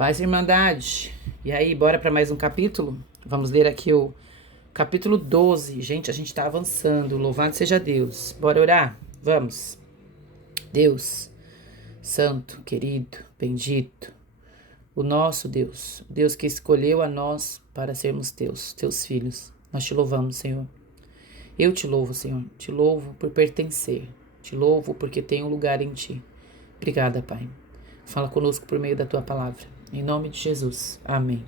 Paz e Irmandade. E aí, bora para mais um capítulo? Vamos ler aqui o capítulo 12. Gente, a gente tá avançando. Louvado seja Deus. Bora orar? Vamos. Deus, santo, querido, bendito, o nosso Deus, o Deus que escolheu a nós para sermos teus filhos. Nós te louvamos, Senhor. Eu te louvo, Senhor. Te louvo por pertencer. Te louvo porque tenho lugar em ti. Obrigada, Pai. Fala conosco por meio da tua palavra. Em nome de Jesus. Amém.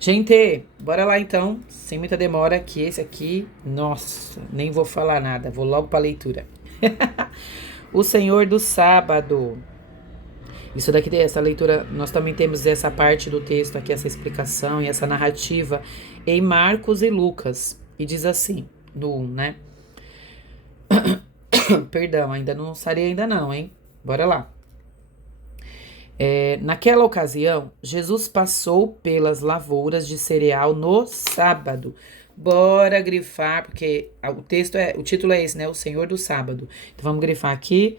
Gente, bora lá então, sem muita demora, que esse aqui, nossa, nem vou falar nada, vou logo para a leitura. O Senhor do sábado. Isso daqui, essa leitura, nós também temos essa parte do texto aqui, essa explicação e essa narrativa em Marcos e Lucas. E diz assim, no 1, né? Perdão, ainda não sarei ainda não, hein? Bora lá. Naquela ocasião, Jesus passou pelas lavouras de cereal no sábado. Bora grifar, porque o título é esse, né? O Senhor do Sábado. Então vamos grifar aqui.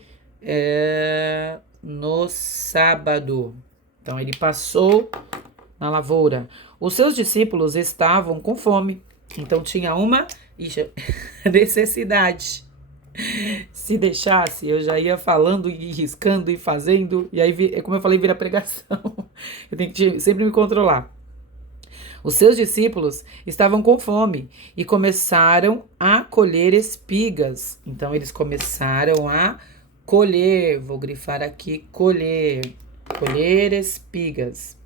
No sábado. Então ele passou na lavoura. Os seus discípulos estavam com fome. Então tinha uma necessidade. Se deixasse, eu já ia falando e riscando e fazendo. E aí, como eu falei, vira pregação. Eu tenho que sempre me controlar. Os seus discípulos estavam com fome e começaram a colher espigas. Então, eles começaram a colher. Vou grifar aqui, colher. Colher espigas.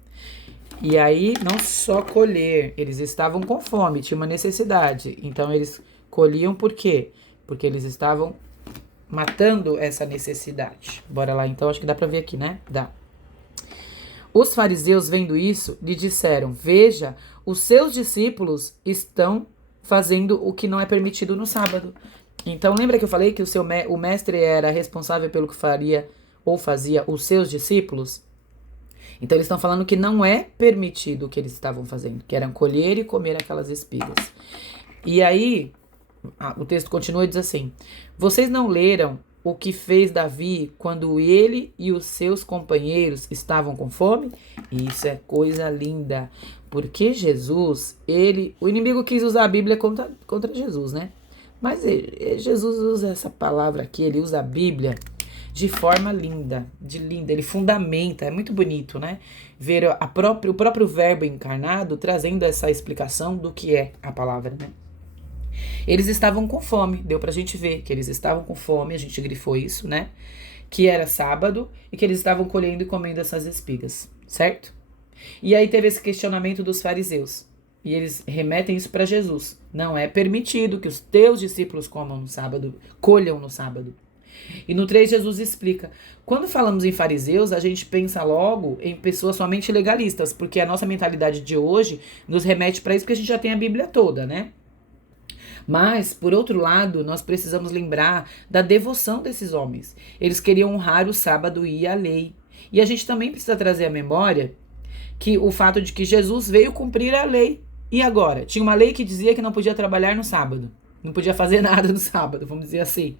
E aí, não só colher, eles estavam com fome, tinha uma necessidade. Então, eles colhiam por quê? Porque eles estavam matando essa necessidade. Bora lá, então, acho que dá pra ver aqui, né? Dá. Os fariseus, vendo isso, lhe disseram: Veja, os seus discípulos estão fazendo o que não é permitido no sábado. Então, lembra que eu falei que o mestre era responsável pelo que faria ou fazia os seus discípulos? Então, eles estão falando que não é permitido o que eles estavam fazendo, que eram colher e comer aquelas espigas. E aí, o texto continua e diz assim: Vocês não leram o que fez Davi quando ele e os seus companheiros estavam com fome? Isso é coisa linda, porque Jesus, o inimigo quis usar a Bíblia contra Jesus, né? Mas Jesus usa essa palavra aqui, ele usa a Bíblia de forma linda, ele fundamenta, é muito bonito, né? Ver o próprio verbo encarnado trazendo essa explicação do que é a palavra, né? Eles estavam com fome, deu pra gente ver que eles estavam com fome, a gente grifou isso, né? Que era sábado e que eles estavam colhendo e comendo essas espigas, certo? E aí teve esse questionamento dos fariseus. E eles remetem isso para Jesus. Não é permitido que os teus discípulos comam no sábado, colham no sábado. E no 3 Jesus explica. Quando falamos em fariseus, a gente pensa logo em pessoas somente legalistas, porque a nossa mentalidade de hoje nos remete para isso, porque a gente já tem a Bíblia toda, né? Mas, por outro lado, nós precisamos lembrar da devoção desses homens. Eles queriam honrar o sábado e a lei. E a gente também precisa trazer à memória que o fato de que Jesus veio cumprir a lei. E agora? Tinha uma lei que dizia que não podia trabalhar no sábado. Não podia fazer nada no sábado, vamos dizer assim.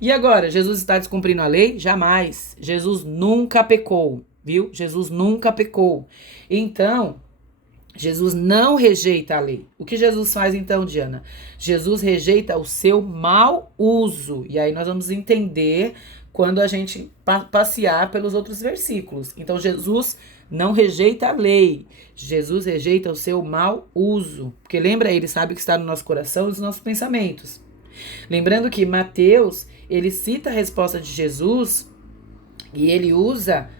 E agora? Jesus está descumprindo a lei? Jamais. Jesus nunca pecou, viu? Jesus nunca pecou. Então, Jesus não rejeita a lei. O que Jesus faz então, Diana? Jesus rejeita o seu mau uso. E aí nós vamos entender quando a gente passear pelos outros versículos. Então Jesus não rejeita a lei. Jesus rejeita o seu mau uso. Porque lembra, ele sabe o que está no nosso coração e nos nossos pensamentos. Lembrando que Mateus, ele cita a resposta de Jesus e ele usa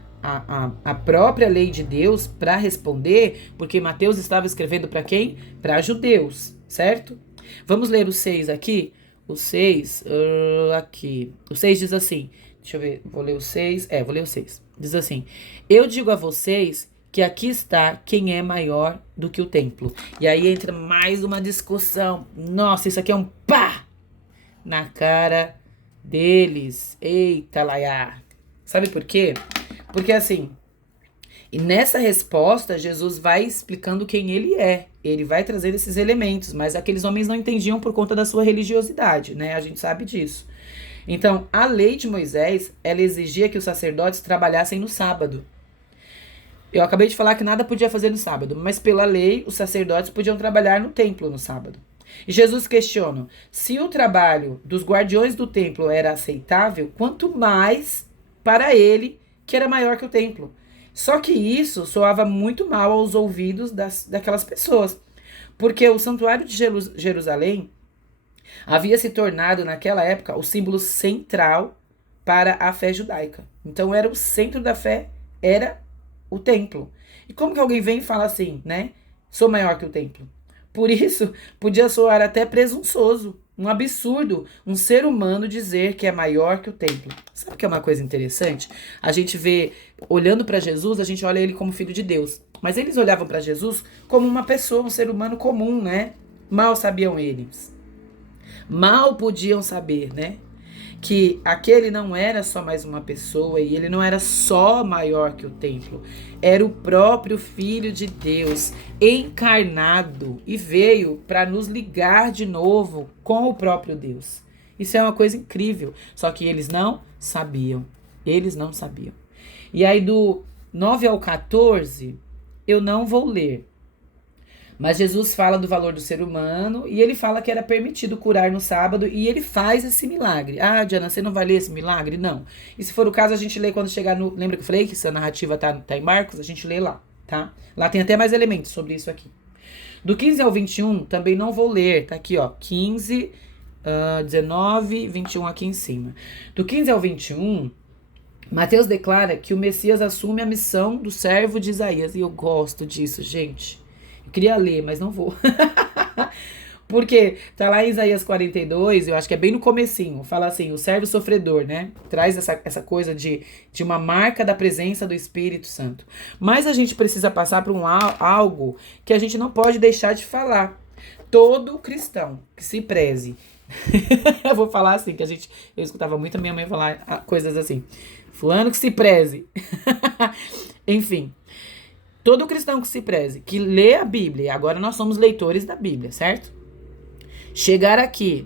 a própria lei de Deus para responder, porque Mateus estava escrevendo para quem? Para judeus, certo? Vamos ler o 6 aqui? O 6, aqui. O 6 diz assim, deixa eu ver, vou ler o 6. Vou ler o 6. Diz assim: Eu digo a vocês que aqui está quem é maior do que o templo. E aí entra mais uma discussão. Nossa, isso aqui é um pá na cara deles. Eita, laiá. Sabe por quê? Porque assim, e nessa resposta, Jesus vai explicando quem ele é. Ele vai trazer esses elementos, mas aqueles homens não entendiam por conta da sua religiosidade, né? A gente sabe disso. Então, a lei de Moisés, ela exigia que os sacerdotes trabalhassem no sábado. Eu acabei de falar que nada podia fazer no sábado, mas pela lei, os sacerdotes podiam trabalhar no templo no sábado. E Jesus questiona: se o trabalho dos guardiões do templo era aceitável, quanto mais para ele, que era maior que o templo. Só que isso soava muito mal aos ouvidos daquelas pessoas, porque o santuário de Jerusalém havia se tornado, naquela época, o símbolo central para a fé judaica. Então, era o centro da fé, era o templo. E como que alguém vem e fala assim, né? Sou maior que o templo. Por isso, podia soar até presunçoso, um absurdo, um ser humano dizer que é maior que o templo. Sabe o que é uma coisa interessante? A gente vê, olhando para Jesus, a gente olha ele como filho de Deus. Mas eles olhavam para Jesus como uma pessoa, um ser humano comum, né? Mal sabiam eles. Mal podiam saber, né? Que aquele não era só mais uma pessoa e ele não era só maior que o templo. Era o próprio Filho de Deus encarnado e veio para nos ligar de novo com o próprio Deus. Isso é uma coisa incrível. Só que eles não sabiam. Eles não sabiam. E aí do 9 ao 14, eu não vou ler. Mas Jesus fala do valor do ser humano e ele fala que era permitido curar no sábado e ele faz esse milagre. Ah, Diana, você não vai ler esse milagre? Não. E se for o caso, a gente lê quando chegar no... Lembra que eu falei que essa narrativa tá em Marcos? A gente lê lá, tá? Lá tem até mais elementos sobre isso aqui. Do 15 ao 21, também não vou ler. Tá aqui, ó. 15, 19, 21 aqui em cima. Do 15 ao 21... Mateus declara que o Messias assume a missão do servo de Isaías. E eu gosto disso, gente. Eu queria ler, mas não vou. Porque tá lá em Isaías 42, eu acho que é bem no comecinho, fala assim, o servo sofredor, né? Traz essa coisa de uma marca da presença do Espírito Santo. Mas a gente precisa passar por algo que a gente não pode deixar de falar. Todo cristão que se preze. Eu vou falar assim, que eu escutava muito a minha mãe falar coisas assim. Fulano que se preze. Enfim. Todo cristão que se preze, que lê a Bíblia, agora nós somos leitores da Bíblia, certo? Chegar aqui,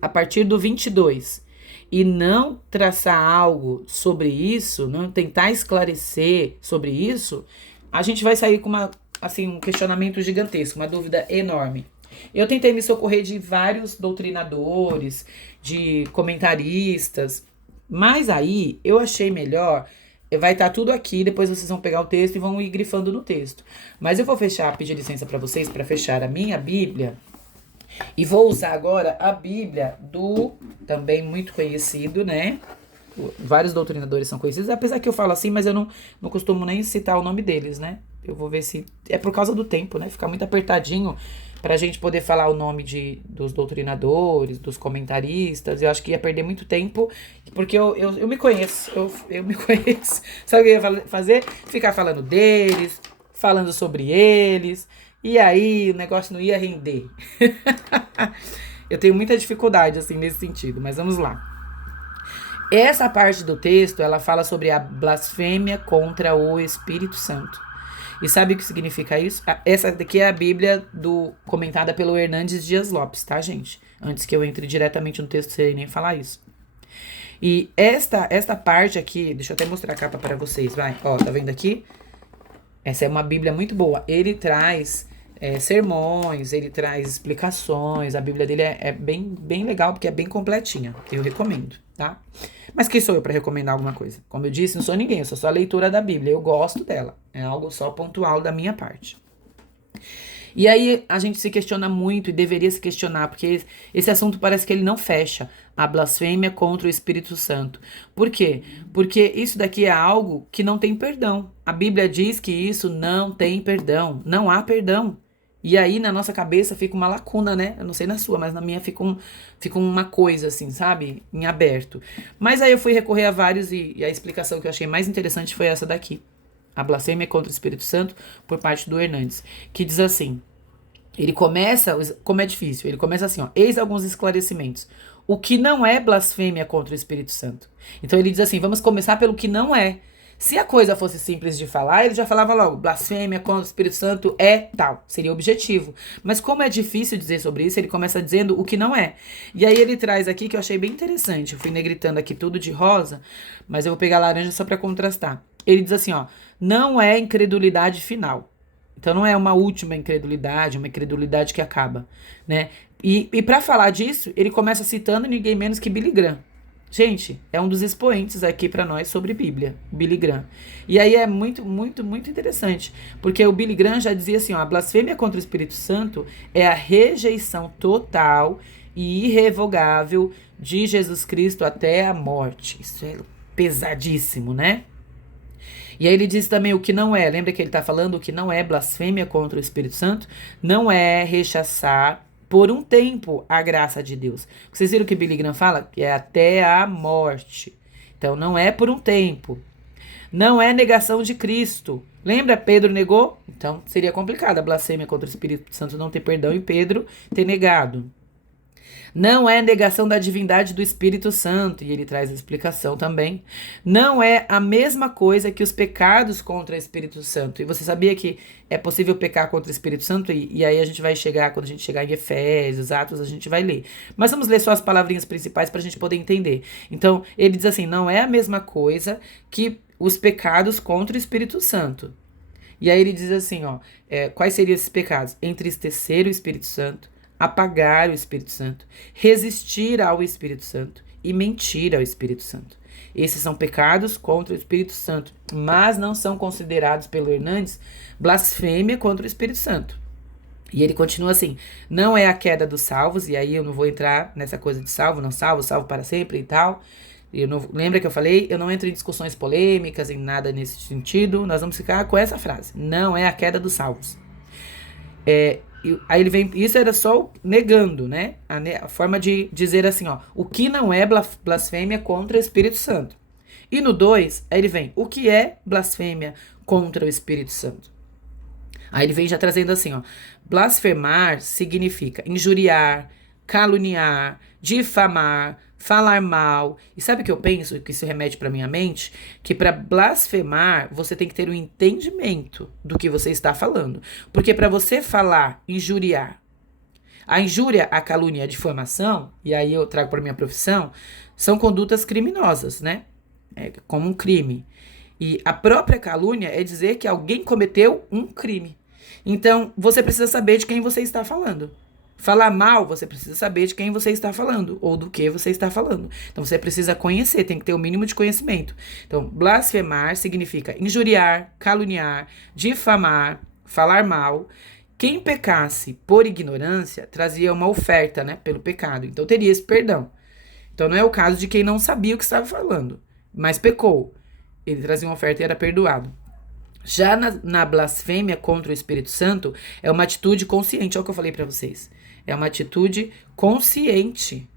a partir do 22, e não traçar algo sobre isso, não tentar esclarecer sobre isso, a gente vai sair com um questionamento gigantesco, uma dúvida enorme. Eu tentei me socorrer de vários doutrinadores, de comentaristas, mas aí eu achei melhor... Vai estar tudo aqui, depois vocês vão pegar o texto e vão ir grifando no texto. Mas eu vou pedir licença para vocês para fechar a minha Bíblia. E vou usar agora a Bíblia do também muito conhecido, né? Vários doutrinadores são conhecidos, apesar que eu falo assim, mas eu não costumo nem citar o nome deles, né? Eu vou ver se... É por causa do tempo, né? Fica muito apertadinho pra gente poder falar o nome dos doutrinadores, dos comentaristas. Eu acho que ia perder muito tempo, porque eu me conheço. Eu me conheço. Sabe o que eu ia fazer? Ficar falando deles, falando sobre eles. E aí o negócio não ia render. Eu tenho muita dificuldade, assim, nesse sentido. Mas vamos lá. Essa parte do texto, ela fala sobre a blasfêmia contra o Espírito Santo. E sabe o que significa isso? Essa daqui é a Bíblia comentada pelo Hernandes Dias Lopes, tá, gente? Antes que eu entre diretamente no texto, sem nem falar isso. E esta parte aqui, deixa eu até mostrar a capa para vocês, vai. Ó, tá vendo aqui? Essa é uma Bíblia muito boa. Ele traz sermões, ele traz explicações. A Bíblia dele é bem legal, porque é bem completinha. Eu recomendo, tá? Mas quem sou eu para recomendar alguma coisa? Como eu disse, não sou ninguém, eu sou só a leitura da Bíblia. Eu gosto dela. É algo só pontual da minha parte. E aí a gente se questiona muito e deveria se questionar, porque esse assunto parece que ele não fecha. A blasfêmia contra o Espírito Santo. Por quê? Porque isso daqui é algo que não tem perdão. A Bíblia diz que isso não tem perdão. Não há perdão. E aí na nossa cabeça fica uma lacuna, né? Eu não sei na sua, mas na minha fica uma coisa assim, sabe? Em aberto. Mas aí eu fui recorrer a vários e a explicação que eu achei mais interessante foi essa daqui. A blasfêmia contra o Espírito Santo por parte do Hernandes. Que diz assim, ele começa, como é difícil, ele começa assim, ó. Eis alguns esclarecimentos. O que não é blasfêmia contra o Espírito Santo. Então ele diz assim, vamos começar pelo que não é. Se a coisa fosse simples de falar, ele já falava logo, blasfêmia contra o Espírito Santo é tal, seria objetivo. Mas como é difícil dizer sobre isso, ele começa dizendo o que não é. E aí ele traz aqui, que eu achei bem interessante, eu fui negritando aqui tudo de rosa, mas eu vou pegar laranja só para contrastar. Ele diz assim, ó, não é incredulidade final. Então não é uma última incredulidade, uma incredulidade que acaba, né? E para falar disso, ele começa citando ninguém menos que Billy Graham. Gente, é um dos expoentes aqui para nós sobre Bíblia, Billy Graham. E aí é muito, muito, muito interessante, porque o Billy Graham já dizia assim, ó, a blasfêmia contra o Espírito Santo é a rejeição total e irrevogável de Jesus Cristo até a morte. Isso é pesadíssimo, né? E aí ele diz também o que não é, lembra que ele está falando o que não é blasfêmia contra o Espírito Santo? Não é rechaçar por um tempo a graça de Deus. Vocês viram que Billy Graham fala? Que é até a morte. Então não é por um tempo. Não é negação de Cristo. Lembra? Pedro negou? Então seria complicado a blasfêmia contra o Espírito Santo não ter perdão e Pedro ter negado. Não é negação da divindade do Espírito Santo, e ele traz a explicação também. Não é a mesma coisa que os pecados contra o Espírito Santo. E você sabia que é possível pecar contra o Espírito Santo? E aí a gente vai chegar, quando a gente chegar em Efésios, Atos, a gente vai ler. Mas vamos ler só as palavrinhas principais para a gente poder entender. Então, ele diz assim, não é a mesma coisa que os pecados contra o Espírito Santo. E aí ele diz assim, ó, quais seriam esses pecados? Entristecer o Espírito Santo, apagar o Espírito Santo, resistir ao Espírito Santo e mentir ao Espírito Santo. Esses são pecados contra o Espírito Santo, mas não são considerados pelo Hernandes blasfêmia contra o Espírito Santo. E ele continua assim, não é a queda dos salvos, e aí eu não vou entrar nessa coisa de salvo, não salvo, salvo para sempre e tal. Lembra que eu falei? Eu não entro em discussões polêmicas, em nada nesse sentido, nós vamos ficar com essa frase, não é a queda dos salvos. Aí ele vem, isso era só negando, né? A forma de dizer assim, ó, o que não é blasfêmia contra o Espírito Santo. E no 2, aí ele vem, o que é blasfêmia contra o Espírito Santo? Aí ele vem já trazendo assim, ó, blasfemar significa injuriar, caluniar, difamar, falar mal. E sabe o que eu penso, que isso remete para minha mente? Que para blasfemar, você tem que ter um entendimento do que você está falando. Porque para você falar, injuriar, a injúria, a calúnia e a difamação, e aí eu trago para minha profissão, são condutas criminosas, né? É como um crime. E a própria calúnia é dizer que alguém cometeu um crime. Então, você precisa saber de quem você está falando. Falar mal, você precisa saber de quem você está falando, ou do que você está falando. Então, você precisa conhecer, tem que ter o mínimo de conhecimento. Então, blasfemar significa injuriar, caluniar, difamar, falar mal. Quem pecasse por ignorância, trazia uma oferta, né, pelo pecado. Então, teria esse perdão. Então, não é o caso de quem não sabia o que estava falando, mas pecou. Ele trazia uma oferta e era perdoado. Já na blasfêmia contra o Espírito Santo, é uma atitude consciente. Olha o que eu falei para vocês. É uma atitude consciente.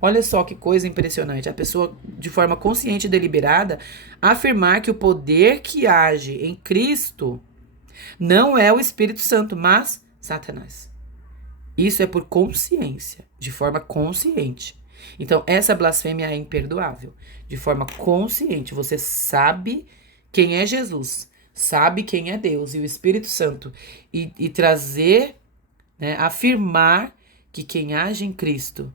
Olha só que coisa impressionante. A pessoa, de forma consciente e deliberada, afirmar que o poder que age em Cristo não é o Espírito Santo, mas Satanás. Isso é por consciência, de forma consciente. Então, essa blasfêmia é imperdoável. De forma consciente, você sabe quem é Jesus, sabe quem é Deus e o Espírito Santo, e trazer, né, afirmar que quem age em Cristo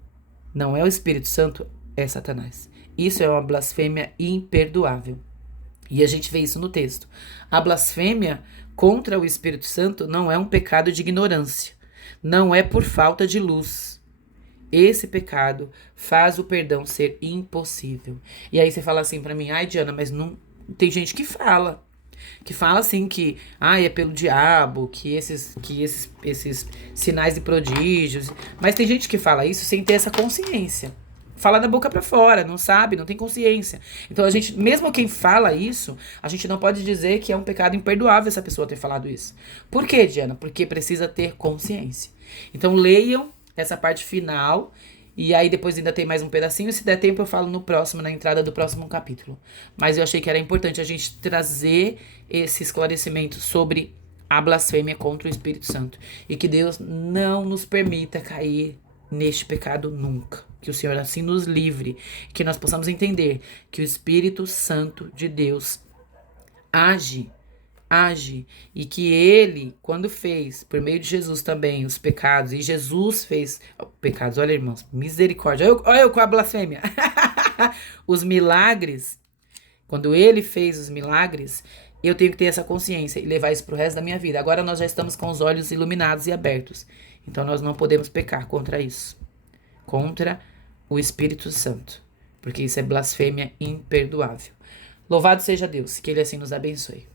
não é o Espírito Santo, é Satanás. Isso é uma blasfêmia imperdoável. E a gente vê isso no texto. A blasfêmia contra o Espírito Santo não é um pecado de ignorância, não é por falta de luz. Esse pecado faz o perdão ser impossível. E aí você fala assim pra mim, ai Diana, mas não tem gente que fala assim que é pelo diabo, que esses sinais e prodígios, mas tem gente que fala isso sem ter essa consciência. Fala da boca pra fora, não sabe, não tem consciência. Então a gente, mesmo quem fala isso, a gente não pode dizer que é um pecado imperdoável essa pessoa ter falado isso. Por quê, Diana? Porque precisa ter consciência. Então leiam essa parte final, e aí depois ainda tem mais um pedacinho, se der tempo eu falo no próximo, na entrada do próximo capítulo. Mas eu achei que era importante a gente trazer esse esclarecimento sobre a blasfêmia contra o Espírito Santo. E que Deus não nos permita cair neste pecado nunca. Que o Senhor assim nos livre, que nós possamos entender que o Espírito Santo de Deus age, e que ele, quando fez, por meio de Jesus também, os pecados, e Jesus fez pecados, olha irmãos, misericórdia, olha eu com a blasfêmia, os milagres, quando ele fez os milagres, Eu tenho que ter essa consciência e levar isso pro resto da minha vida. Agora nós já estamos com os olhos iluminados e abertos. Então nós não podemos pecar contra isso. Contra o Espírito Santo. Porque isso é blasfêmia imperdoável. Louvado seja Deus, que Ele assim nos abençoe.